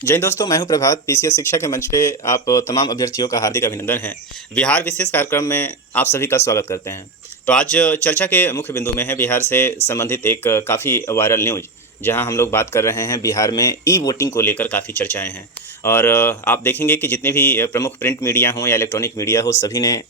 जय हिंद दोस्तों, मैं हूं प्रभात। पीसीएस शिक्षा के मंच पे आप तमाम अभ्यर्थियों का हार्दिक अभिनंदन है। बिहार विशेष कार्यक्रम में आप सभी का स्वागत करते हैं। तो आज चर्चा के मुख्य बिंदु में है बिहार से संबंधित एक काफ़ी वायरल न्यूज़, जहां हम लोग बात कर रहे हैं बिहार में ई वोटिंग को लेकर काफ़ी चर्चाएं हैं। और आप देखेंगे कि जितने भी प्रमुख प्रिंट मीडिया हों या इलेक्ट्रॉनिक मीडिया हो, सभी ने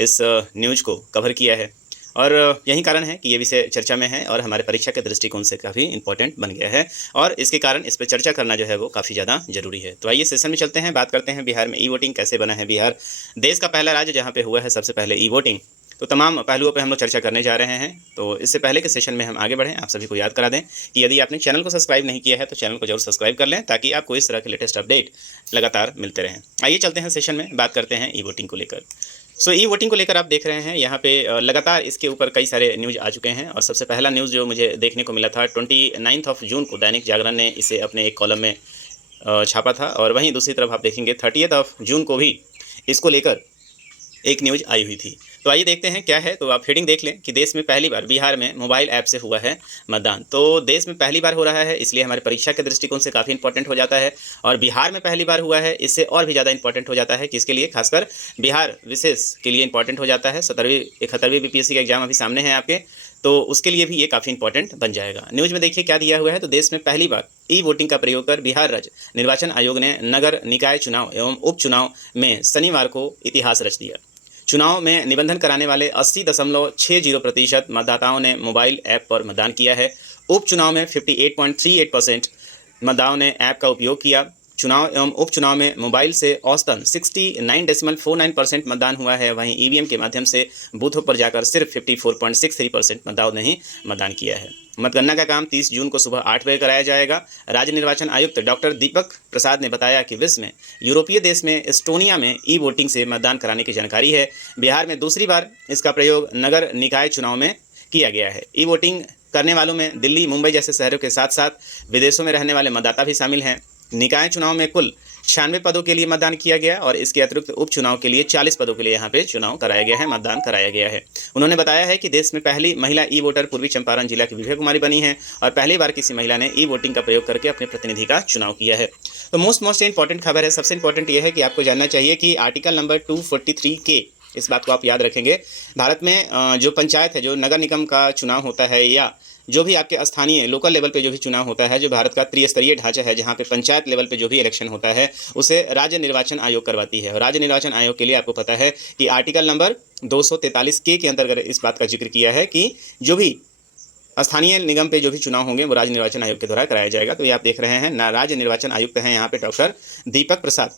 इस न्यूज़ को कवर किया है। और यही कारण है कि ये विषय चर्चा में है और हमारे परीक्षा के दृष्टिकोण से काफ़ी इम्पोर्टेंट बन गया है। और इसके कारण इस पे चर्चा करना जो है वो काफ़ी ज़्यादा ज़रूरी है। तो आइए सेशन में चलते हैं, बात करते हैं बिहार में ई वोटिंग कैसे बना है। बिहार देश का पहला राज्य जहाँ पे हुआ है सबसे पहले ई वोटिंग। तो तमाम पहलुओं पे हम लोग चर्चा करने जा रहे हैं। तो इससे पहले के सेशन में हम आगे बढ़ें, आप सभी को याद करा दें कि यदि आपने चैनल को सब्सक्राइब नहीं किया है तो चैनल को जरूर सब्सक्राइब कर लें, ताकि आपको इस तरह के लेटेस्ट अपडेट लगातार मिलते रहें। आइए चलते हैं सेशन में, बात करते हैं ई वोटिंग को लेकर। ई वोटिंग को लेकर आप देख रहे हैं यहाँ पे लगातार इसके ऊपर कई सारे न्यूज़ आ चुके हैं। और सबसे पहला न्यूज़ जो मुझे देखने को मिला था 29 जून को दैनिक जागरण ने इसे अपने एक कॉलम में छापा था। और वहीं दूसरी तरफ आप देखेंगे 30 जून को भी इसको लेकर एक न्यूज़ आई हुई थी। तो आइए देखते हैं क्या है। तो आप हेडिंग देख लें कि देश में पहली बार बिहार में मोबाइल ऐप से हुआ है मतदान। तो देश में पहली बार हो रहा है, इसलिए हमारे परीक्षा के दृष्टिकोण से काफ़ी इंपॉर्टेंट हो जाता है। और बिहार में पहली बार हुआ है, इससे और भी ज़्यादा इंपॉर्टेंट हो जाता है कि इसके लिए खासकर बिहार विशेष के लिए इंपॉर्टेंट हो जाता है। 17वीं 71वीं बीपीएससी का एग्जाम अभी सामने है आपके, तो उसके लिए भी ये काफ़ी इंपॉर्टेंट बन जाएगा। न्यूज़ में देखिए क्या दिया हुआ है। तो देश में पहली बार ई वोटिंग का प्रयोग कर बिहार राज्य निर्वाचन आयोग ने नगर निकाय चुनाव एवं उपचुनाव में शनिवार को इतिहास रच दिया। चुनाव में निबंधन कराने वाले 80.60% मतदाताओं ने मोबाइल ऐप पर मतदान किया है। उपचुनाव में 58.38% मतदाताओं ने ऐप का उपयोग किया। चुनाव एवं उपचुनाव में मोबाइल से औसतन 69.49% मतदान हुआ है। वहीं ईवीएम के माध्यम से बूथों पर जाकर सिर्फ 54.63% मतदाताओं ने ही मतदान किया है। मतगणना का काम 30 जून को सुबह 8 बजे कराया जाएगा। राज्य निर्वाचन आयुक्त डॉक्टर दीपक प्रसाद ने बताया कि विश्व में यूरोपीय देश में एस्टोनिया में ई वोटिंग से मतदान कराने की जानकारी है। बिहार में दूसरी बार इसका प्रयोग नगर निकाय चुनाव में किया गया है। ई वोटिंग करने वालों में दिल्ली, मुंबई जैसे शहरों के साथ साथ विदेशों में रहने वाले मतदाता भी शामिल हैं। निकाय चुनाव में कुल 96 पदों के लिए मतदान किया गया और इसके अतिरिक्त उपचुनाव के लिए 40 पदों के लिए यहाँ पे चुनाव कराया गया है, मतदान कराया गया है। उन्होंने बताया है कि देश में पहली महिला ई वोटर पूर्वी चंपारण जिला की विजय कुमारी बनी है और पहली बार किसी महिला ने ई वोटिंग का प्रयोग करके अपने प्रतिनिधि का चुनाव किया है। तो मोस्ट इंपॉर्टेंट खबर है। सबसे इंपॉर्टेंट यह है कि आपको जानना चाहिए कि आर्टिकल नंबर 243 के, इस बात को आप याद रखेंगे। भारत में जो पंचायत है, जो नगर निगम का चुनाव होता है, या जो भी आपके स्थानीय लोकल लेवल पे जो भी चुनाव होता है, जो भारत का त्रिस्तरीय ढांचा है, जहाँ पे पंचायत लेवल पे जो भी इलेक्शन होता है उसे राज्य निर्वाचन आयोग करवाती है। और राज्य निर्वाचन आयोग के लिए आपको पता है कि आर्टिकल नंबर 243 के अंतर्गत इस बात का जिक्र किया है कि जो भी स्थानीय निगम पे जो भी चुनाव होंगे वो राज्य निर्वाचन आयोग के द्वारा कराया जाएगा। तो ये आप देख रहे हैं ना, राज्य निर्वाचन आयुक्त हैं यहाँ पे डॉक्टर दीपक प्रसाद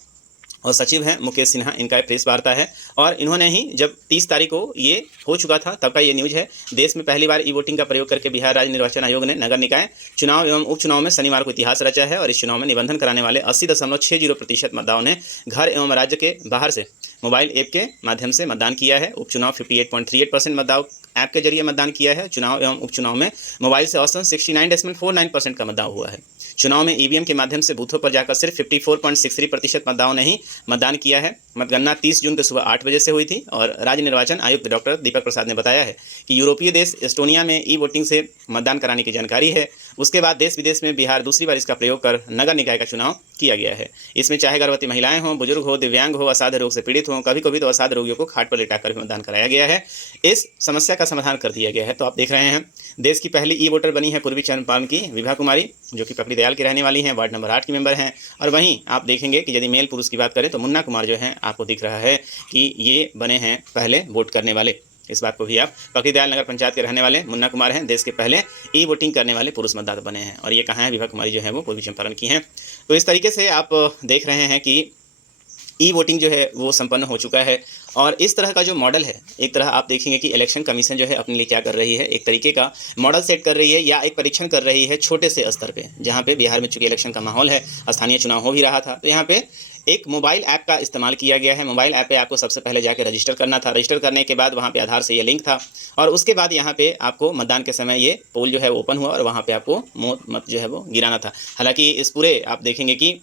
और सचिव हैं मुकेश सिन्हा, इनका प्रेस वार्ता है। और इन्होंने ही जब 30 तारीख को ये हो चुका था तब का ये न्यूज़ है। देश में पहली बार ई वोटिंग का प्रयोग करके बिहार राज्य निर्वाचन आयोग ने नगर निकाय चुनाव एवं उपचुनाव में शनिवार को इतिहास रचा है। और इस चुनाव में निबंधन कराने वाले 80.60% मतदाताओं ने घर एवं राज्य के बाहर से मोबाइल ऐप के माध्यम से मतदान किया है। उपचुनाव 58.38% मतदाताओं ऐप के जरिए मतदान किया है। चुनाव एवं उपचुनाव में मोबाइल से औसतन 69.49% का मतदान हुआ है। चुनाव में ईवीएम के माध्यम से बूथों पर जाकर सिर्फ 54.63% मतदाताओं ने ही मतदान किया है। मतगणना 30 जून को सुबह 8 बजे से हुई थी। और राज्य निर्वाचन आयुक्त डॉक्टर दीपक प्रसाद ने बताया है कि यूरोपीय देश एस्टोनिया में ई वोटिंग से मतदान कराने की जानकारी है। उसके बाद देश विदेश में बिहार दूसरी बार इसका प्रयोग कर नगर निकाय का चुनाव किया गया है। इसमें चाहे गर्भवती महिलाएं हों, बुजुर्ग हो, दिव्यांग हो, असाध्य रोग से पीड़ित हों, कभी कभी तो असाध्य रोगियों को खाट पर लिटाकर भी मतदान कराया गया है। इस समस्या का समाधान कर दिया गया है। तो आप देख रहे हैं देश की पहली ई वोटर बनी है पूर्वी चंपारण की विभा कुमारी, जो कि पकड़ी दयाल की रहने वाली हैं, वार्ड नंबर 8 की मेंबर हैं। और वहीं आप देखेंगे कि यदि मेल पुरुष की बात करें तो मुन्ना कुमार जो हैं, आपको दिख रहा है कि ये बने हैं पहले वोट करने वाले। इस बात को भी आप, पकड़ी दयाल नगर पंचायत के रहने वाले मुन्ना कुमार हैं, देश के पहले ई वोटिंग करने वाले पुरुष मतदाता बने हैं। और ये कहाँ है, विभा कुमारी जो है वो पूर्वी चंपारण की हैं। तो इस तरीके से आप देख रहे हैं कि ई वोटिंग जो है वो संपन्न हो चुका है। और इस तरह का जो मॉडल है, एक तरह आप देखेंगे कि इलेक्शन कमीशन जो है अपने लिए क्या कर रही है, एक तरीके का मॉडल सेट कर रही है या एक परीक्षण कर रही है छोटे से स्तर पे, जहाँ पे बिहार में चूंकि इलेक्शन का माहौल है, स्थानीय चुनाव हो भी रहा था, तो यहाँ पे एक मोबाइल ऐप का इस्तेमाल किया गया है। मोबाइल ऐप पे आपको सबसे पहले जाकर रजिस्टर करना था। रजिस्टर करने के बाद वहाँ पे आधार से ये लिंक था और उसके बाद यहाँ पे आपको मतदान के समय ये पोल जो है ओपन हुआ और वहाँ पे आपको मत जो है वो गिराना था। हालांकि इस पूरे आप देखेंगे कि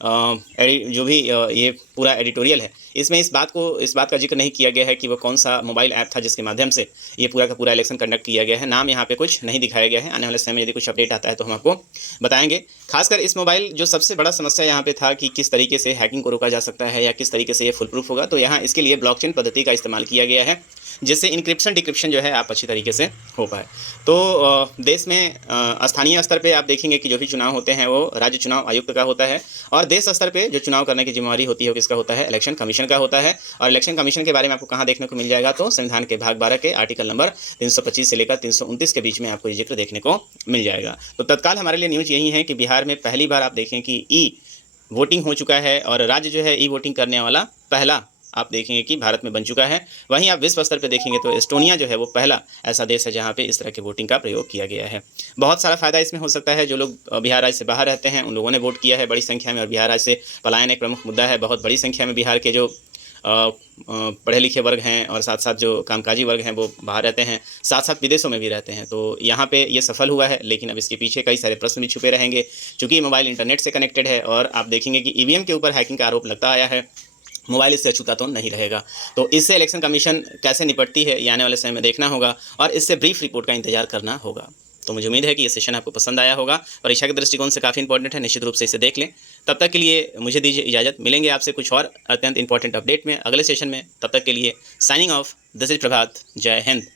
जो भी ये पूरा एडिटोरियल है, इसमें इस बात का जिक्र नहीं किया गया है कि वो कौन सा मोबाइल ऐप था जिसके माध्यम से ये पूरा का पूरा इलेक्शन कंडक्ट किया गया है। नाम यहाँ पे कुछ नहीं दिखाया गया है। आने वाले समय में यदि कुछ अपडेट आता है तो हम आपको बताएंगे। खासकर इस मोबाइल जो सबसे बड़ा समस्या यहाँ पे था कि किस तरीके से हैकिंग को रोका जा सकता है या किस तरीके से ये फुल प्रूफ होगा, तो यहाँ इसके लिए ब्लॉकचेन पद्धति का इस्तेमाल किया गया है, जिससे इंक्रिप्शन डिक्रिप्शन जो है आप अच्छी तरीके से हो पाए। तो देश में स्थानीय स्तर पे आप देखेंगे कि जो भी चुनाव होते हैं वो राज्य चुनाव आयुक्त का होता है, और देश स्तर पे जो चुनाव करने की जिम्मेवारी होती है वो किसका होता है, इलेक्शन कमीशन का होता है। और इलेक्शन कमीशन के बारे में आपको कहाँ देखने को मिल जाएगा, तो संविधान के भाग 12 के आर्टिकल नंबर 325 से लेकर 329 के बीच में आपको ये जिक्र देखने को मिल जाएगा। तो तत्काल हमारे लिए न्यूज़ यही है कि बिहार में पहली बार आप देखें कि ई वोटिंग हो चुका है, और राज्य जो है ई वोटिंग करने वाला पहला आप देखेंगे कि भारत में बन चुका है। वहीं आप विश्व स्तर पे देखेंगे तो एस्टोनिया जो है वो पहला ऐसा देश है जहाँ पे इस तरह के वोटिंग का प्रयोग किया गया है। बहुत सारा फ़ायदा इसमें हो सकता है। जो लोग बिहार राज्य से बाहर रहते हैं उन लोगों ने वोट किया है बड़ी संख्या में, और बिहार राज्य से पलायन एक प्रमुख मुद्दा है। बहुत बड़ी संख्या में बिहार के जो पढ़े लिखे वर्ग हैं और साथ साथ जो कामकाजी वर्ग हैं वो बाहर रहते हैं, साथ साथ विदेशों में भी रहते हैं। तो यहाँ पे ये सफल हुआ है, लेकिन अब इसके पीछे कई सारे प्रश्न भी छुपे रहेंगे, चूँकि मोबाइल इंटरनेट से कनेक्टेड है। और आप देखेंगे कि ईवीएम के ऊपर हैकिंग का आरोप लगता आया है, मोबाइल इससे अछूता तो नहीं रहेगा। तो इससे इलेक्शन कमीशन कैसे निपटती है ये आने वाले समय में देखना होगा, और इससे ब्रीफ रिपोर्ट का इंतजार करना होगा। तो मुझे उम्मीद है कि ये सेशन आपको पसंद आया होगा, परीक्षा के दृष्टिकोण से काफ़ी इंपॉर्टेंट है, निश्चित रूप से इसे देख लें। तब तक के लिए मुझे दीजिए इजाज़त, मिलेंगे आपसे कुछ और अत्यंत इंपॉर्टेंट अपडेट में अगले सेशन में। तब तक के लिए साइनिंग ऑफ, दिस इज प्रभात, जय हिंद।